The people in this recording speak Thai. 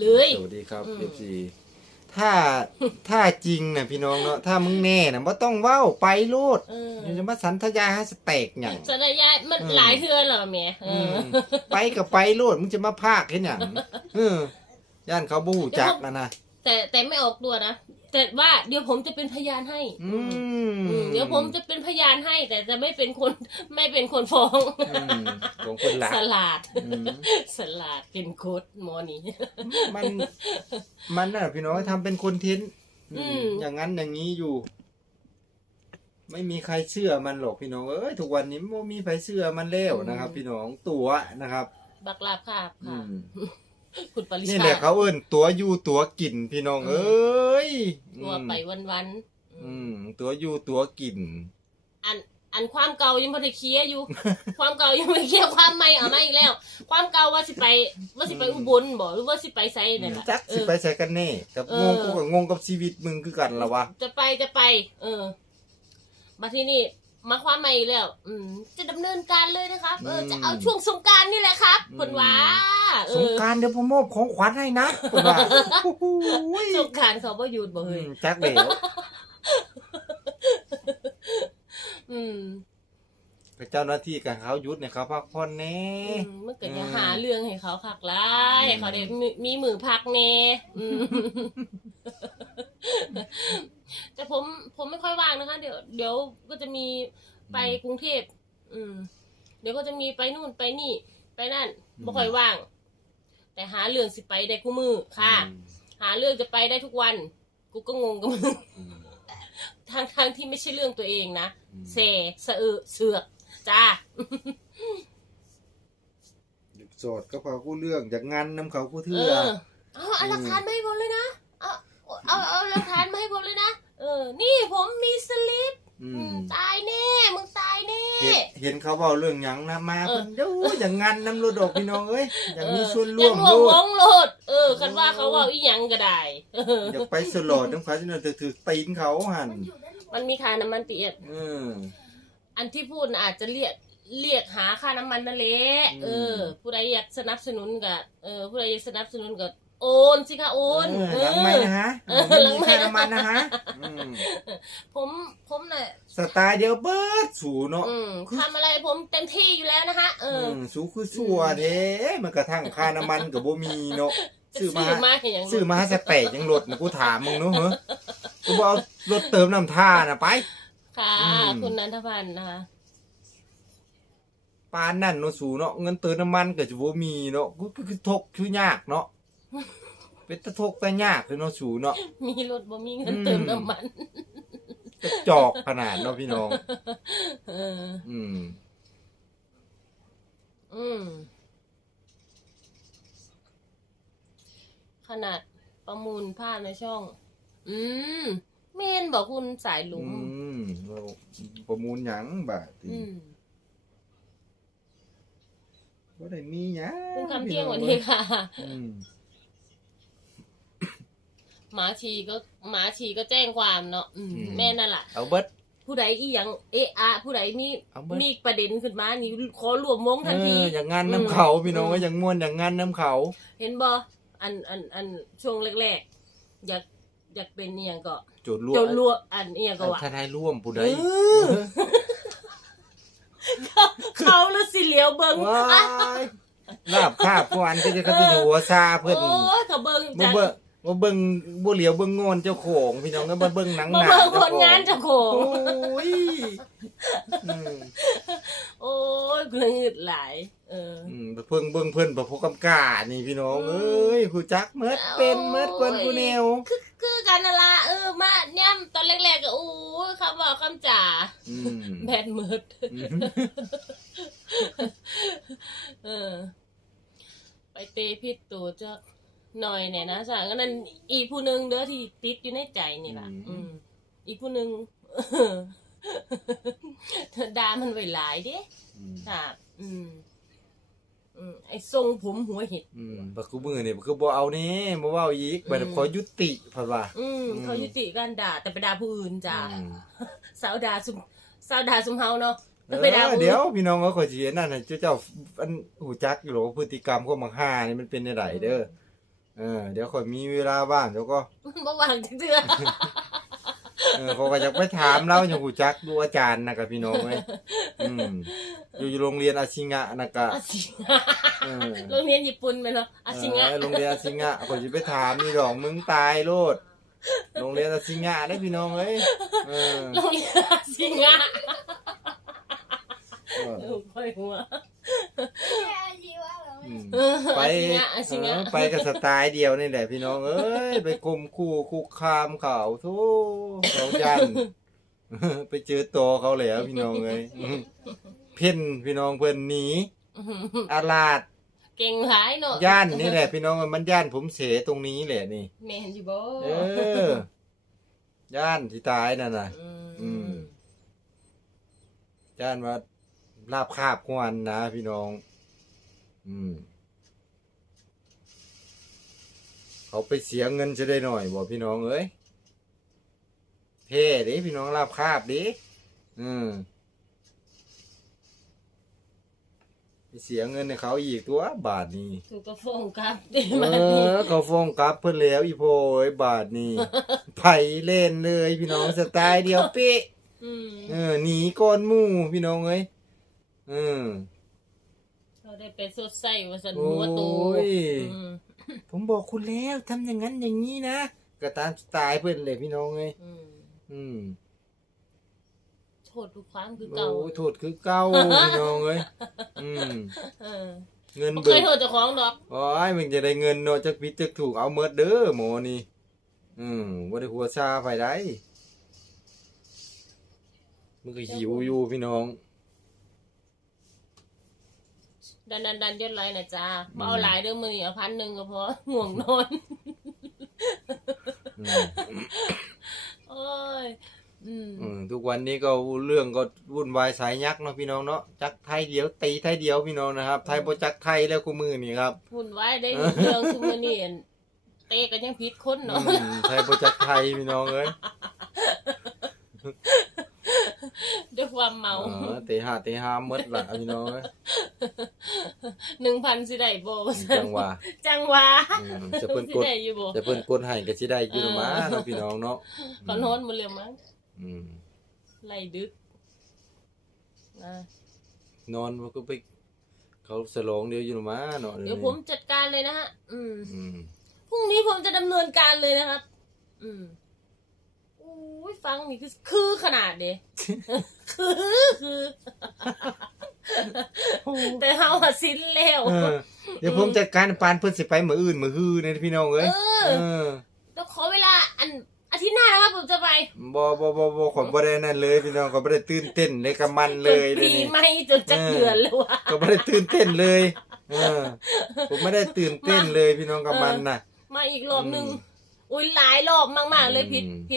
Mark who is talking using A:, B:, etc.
A: เลย
B: สวัสดีครับ
A: อืม
B: เอฟซีถ้าถ้าจริงนะพี่น้องเนาะถ้ามึงแน่นะบ่ต้องเว้าไปโลด
A: เออ
B: เดี๋ยวจะมาสันทยายให้สเต็กหยัง
A: สัญญามัน
B: อืม
A: หลายเทือนเหรอแม่เอ
B: อื
A: อ
B: มไปก็ไปโลดมึงจะมาพากเฮ็ดหยังเออย่านเขาบ่ฮู้จักนะนะ
A: แต่แต่ไม่ออกตัวนะ แต่ว่าเดี๋ยวผมจะเป็นพยานให้
B: อืม
A: อืมเดี๋ยวผมจะเป็นพยานให้ แต่จะไม่เป็นคนไม่เป็นคนฟ้อง
B: อืมของคนหลัก
A: สลาด
B: อืม
A: สลาดเป็นโค้ดหมอนี้
B: มันมันน่ะพี่น้องทำเป็นคอนเทนต์อืม
A: อืม
B: อย่างนั้นอย่างนี้อยู่ ไม่มีใครเชื่อมันหรอกพี่น้องเอ้ยทุกวันนี้ไม่มีใครเชื่อมันแล้วนะครับ พี่น้องตัวนะครับ
A: บักลาบคาบ
B: อื
A: ค่ะ
B: ม
A: คุณปริ
B: นี่
A: ชา
B: แหละเขาเอิ้นตัวอยู่ตัวกินพี่น้องเอ้ย
A: ตัวไปวันๆ
B: อืม ตัวอยู่ตัวกิน
A: อันอันความเก่ายังไม่ได้เคลียร์อยู่ ความเก่ายังไม่ได้เคลียร์ความใหม่เอามาอีกแล้ว ความเก่าว่าสิไปว่าสิไปอุบลบ่หรือว่าสิไปไซนั่นแหละ
B: จักสิ
A: เออ
B: ไปใส่กันแน่กับ
A: เอง
B: ง
A: อ
B: กูกับงงกับชีวิตมึงคือกันละวะ
A: จะไปจะไป เออมาที่นี่ มาความใหม่อีกแล้ว อืม จะดำเนินการเลยนะครับ เออ จะเอาช่วงสงกรารนี่แหละครับคนว่าเอ
B: สง
A: อ ก
B: รารเดี๋ยวผมมอบของขวัญให้นะคนว่าโอ้โหย
A: สงกรารเขาบ่หยุดบ่
B: อื
A: เฮ้ย
B: มจักเดี๋ยว
A: อืม
B: เจ้าหน้าที่กับเขาหยุดเนี่ยเขาพักผ่อนแน่
A: อืมมันก็
B: อื
A: จะ
B: ม
A: หาเรื่องให้เขาพักไล่ให้เขาได้
B: อืม
A: มีมีมือพักแน่อืม แต่ผมผมไม่ค่อยว่างนะคะ เดี๋ยวเดี๋ยวก็จะมีไปกรุงเทพอืม เดี๋ยวก็จะมีไปนู่นไปนี่ ไปนั่นไม่ค่อยว่าง แต่หาเรื่องสิไปได้คู่มือค่ะ หาเรื่องจะไปได้ทุกวัน กูก็งงกับมึง
B: อืม
A: ทางทางที่ไม่ใช่เรื่องตัวเองนะ
B: อืม
A: เซสะอึเสือกจ้า
B: โสดก็พอกูเรื่องจากงานนำเขากูเถื่
A: เอ
B: อ
A: อเอาเอาหลักฐานมาให้ผมเลยนะ เอาเอาเอาหลักฐานมาให้ผมเลยนะเออนี่ผมมีสลิป
B: อื
A: อื
B: ม
A: มตายแน่ มึงตายแน่
B: เห็นเห็นเขาเว้าเรื่องหยังนะมา
A: เออ
B: เพิ่นเดี๋ยวอย่างงานนำรถดอกพี่น้องเอ้ยอย่างมีส่วน
A: เออ
B: ร่วม
A: อ
B: ด้
A: ย่า
B: วย
A: วงโลด เออ คันว่าเขาว่าอีหยังก็ได้เออ
B: อยากไปสลอดน้ำเขาจะนอนถือตีนเขาหัน
A: มันมีค่าน้ำมันเปียด
B: อืม
A: อันที่พูดน่ะอาจจะเรียกเรียกหาค่าน้ำมันนั่นแหละ
B: อืม
A: เออ ผู้ใดอยากสนับสนุนก็เออ ผู้ใดอยากสนับสนุนก็ โอนสิคะโอน
B: เออหลังไม้นะฮะ
A: เออ
B: ไม่
A: หลัง
B: มี
A: ไมค์
B: ค่าน้ำมันนะฮะอืม
A: ผมผมน่ะ
B: สไตล์เดียวเบิดสูเนาะ
A: อืมทำอะไรผมเต็มที่อยู่แล้วนะฮะเออ
B: มสูคือสัวเด้มันกระทั่งค่าน้ำมันกับบ่มีเนาะซื้อมา
A: ซื้อมาอย่าง
B: ซื้อมาให้สเตกยังรถนะกูถามมึงเนาะเหรอกูบอกเอารถเติมน้ำท่าน่ะไป
A: ค่ะ
B: อืม
A: คุณนันทพันธ์นะคะ
B: ปานนั่นเนาะสูเนาะเงินเติมน้ำมันก็จะบ่มีเนาะกูคือทกคือยากเนาะ เป็นตะทกแต่ยากเลยเนาะสูเนาะ
A: มีรถบ่มีเงิน
B: อืม
A: เติมน้ำมัน
B: กระจอกขนาดเนาะพี่น้อง
A: เออ
B: อืม
A: อืม ขนาดประมูลผ้าในช่อง อืมเมนบอกคุณสายหลุ
B: อื
A: ม
B: มเราประมูลหยังบาดนี้
A: อืม
B: บ่ได้มีหยัง
A: คุณคำเที่ยงวันนี้ค่ะ
B: อืม
A: หมาชีก็หมาชีก็แจ้งความเนาะอืม
B: อืม
A: แม่นั่นแหละ
B: เอาเบิด
A: ผู้ใดอีหยังเอะอะผู้ใดมี
B: เอาเบิด
A: มีประเด็นขึ้นมานี่ขอรวมวงทันที
B: เอออย่างงานน้ำเขาพี่น้อง
A: อืม
B: ว่าอย่างม่วนอย่างงานน้ำเขา
A: เห็นบ่อันอันอันช่วงแรกๆ อยากอยากเป็นอีหยังก็
B: โจดลว
A: โจรลวกอันอีหยังก็ว่า
B: ทนายร่วมผู้ใด
A: เออเขาเขาแล้วสิเหลียวเบิ่ง
B: ว้ายลาบคาบกวนก็จะเขาจะหัวซาเพิ่น
A: โอ้ยเขาเบิ่ง
B: บ่
A: จาก
B: เบิ่ง บ่เบิ่งบ่เหลียวเบิ่งงอนเจ้าของพี่น้องก็บ่เบิ่งหนัง
A: มา
B: หนา
A: เบิ่งผลงานเจ้าขอ
B: โอ้
A: ง
B: ยอืม
A: โอ้ยกูเลยหงึดหลายเออ
B: อืมเพิ่งเบิ่งเพิ่นบ่พกกำกานี่พี่น้องเอ้ยฮู้จักเมิดเป็นเมิดกวนกูแนว
A: คือกันนั่นล่ะเออมาเนี่ยตอนแรกๆก็โอ้ยคำว่าคำจ่า
B: อืม
A: แบนเมิด
B: อืม
A: เออไปเตะพิษตัวจัก หน่อยเนี่ยนะสั่งก็นั่นอีกผู้หนึ่งเด้อที่ติดอยู่ในใจนี่ล่ะ อืม อีกผู้หนึ่งด่ามันไว้หลายเด้
B: อืม
A: ค่ะอืม อืมไอ้ทรงผมหัวเห็ด
B: อืมบักกูมือนี่คือบ่เอาแนี่บ่เว้าอีกบัด
A: อืม
B: ขอยุติเพิ่นว่า
A: อืม
B: อืม
A: เขายุติการด่าแต่ไปด่าผู้อื่นจ้า
B: อืม
A: สาวด่าซุมสาวด่าซุมเฮาเนาะ
B: เอ
A: แต่ไปด่า
B: อ
A: ผู้
B: เดี๋
A: อื่
B: ยวนพี่น้องก็ขอสิเห็นนั่นน่ะเจ้าเจ้าอันหูจักอยู่หรอกว่าพฤติกรรมของมังห่านี่มันเป็นจังไดเด้อ เออเดี๋ยวค่อยมีเวลาว่างเดี๋ยวก็
A: บ่ว่างจังเทื่อ
B: เออเขาก็จะไปถามเราอย่างหูจักดูอาจารย์นะกับพี่น้องเว้ยอืมอยู่อยู่โรงเรียนอาชิงะนะกะ
A: อาชิงะ
B: เออ
A: โรงเรียนญี่ปุ่นแม่นเนาะอาชิงะ
B: เออโรงเรียนอาชิงะก็จะไปถามนี่ดอกมึงตายโลดโรงเรียนอาชิงะได้พี่น้องเอ้ยเออ
A: โรงเรียนอาชิงะ
B: เออ
A: เออค่อยหัว
B: อืม
A: เออ
B: ไป
A: อาชิงะอาชิงะ
B: เออไปกับสไตล์เดียวนี่แหละพี่น้อง เอ้ย ไปคุมคู่คุกคามเขาทุเขายัน ไปเจอตัวเขาแล้วพี่น้องเอ้ยอืมเพ่นพี่น้องเพิ่นหนี
A: อื้อหือ
B: อาลาด
A: เก่งหลายเนาะ
B: ย่านนี่แหละ พี่น้องมันย่านผมเสตรงนี้แหละนี่
A: แม่นอยู่บ่
B: เออย่านที่ตายนั่นน่ะ
A: อื
B: อืม
A: ม
B: ย่านว่าลาบคาบกวนนะพี่น้อง อืม เขาไปเสียเงินจะได้หน่อยบอกพี่น้องเอ้ยเท่ดิพี่น้องลาบคาบดิอืมไปเสียเงินในเขาอีกตัวบาทนี้
A: ถูกกระโฟงครับได้
B: เอ
A: มานี่
B: อเขาฟ้องกลับเพิ่นแล้วอีโพยบาทนี้ไผเล่นเลยพี่น้องสไตล์เดียวเป๊ะ
A: อืม
B: เออหนีก้อนหมู่พี่น้องเอ้ยเออ
A: เราได้ไปสดใสว่าสัน
B: โอ้
A: หัวโต
B: ย
A: อืม
B: ผมบอกคุณแล้วทำอย่างนั้นอย่างนี้นะก็ตามสไตล์เพิ่นเลยพี่น้องเอ้ย
A: อืม
B: อืม
A: โทษทุกครั้งคือ
B: โอ้
A: เก่าย
B: โทษคือเก่าพี่น้องเอ้ยอืม
A: เออ
B: เงิน
A: บ่เค
B: เบิ
A: ย
B: ก
A: โทษเจ้าของดอก
B: โอ้ยมึงจะได้เงินเนาะจักผิดจักถูกเอาเมิดเด้อหมอนี่ อืมบ่ได้หัวชาไปได้มึงก็หิวอยู่พี่น้อง
A: ดันดันดันยศไรนะจ้า
B: อืม
A: บ่เอาหลายเด้อมือนี่เอาพันหนึ่งก็พอห่วงนอน
B: อืม
A: โอ้ยอืม
B: อืมทุกวันนี้ก็เรื่องก็วุ่นวายสายยักษ์เนาะพี่น้องเนาะจักไทยเดียวตีไทยเดียวพี่น้องนะครับ ไทยบ่จักไทยแล้วกูมือนี่ครับ
A: หุ่นไว้ได้เรื่องคือมือนี่อั่นเตะกันยังพิษคน
B: อื
A: เนาะ
B: มไทยบ่จักไทยพี่น้องเอ้ย
A: ด้วยความเมา
B: เออเตะหาเตะหามหมดละพี่น้องเอ้ย
A: หนึ่งพันสิได้บ่ว่าซั่น
B: จังหวะ
A: จังหวะ
B: อืมจะเพิ่น
A: สิ
B: กด
A: ได้อยู่บ่
B: จะเพิ่นกดให้ก็สิได้อยู่ละมาเนาะพี่น้องเนาะ
A: ขอนอนมาเร็วมั้ง
B: อืม
A: ไล่ดึกนะ
B: นอนมันก็ไปเขาสลองเดียวอยู่ละมาเนาะ
A: เดี๋ยวผมจัดการเลยนะฮะอืม
B: อืม
A: พรุ่งนี้ผมจะดำเนินการเลยนะครับ อืมโอ้ ยฟังนี่คือคือขนาดเด้คือคือ แต่เฮาอะสิ้นแล้ว
B: เออเดี๋ยวผมจัดการปานเพิ่นสิไปมื้ออื่นมื้อฮื้อเนี่ยพี่น้องเอ้ย
A: เออ
B: เออ
A: ต้องขอเวลาอันอาทิตย์หน้านะครับผมจะไป
B: บ่บ่บ่บ่ขอยบ่ได้นั่นเลยพี่น้องก็บ่ได้ตื่นเต้นในกับมันเลย
A: จน
B: เดี๋ยว
A: ปี
B: นี้
A: ใหม่จนจะเดือนแล้ววะ
B: ก็ไม่ได้ตื่นเต้นเลย เออ ผมไม่ได้ตื่นเต้นเลยพี่น้องกับมันน่ะ
A: มาอีกรอบหนึ่ง
B: อืม
A: อุ้ยหลายรอบมากๆเลยผิด
B: อืม
A: ผิด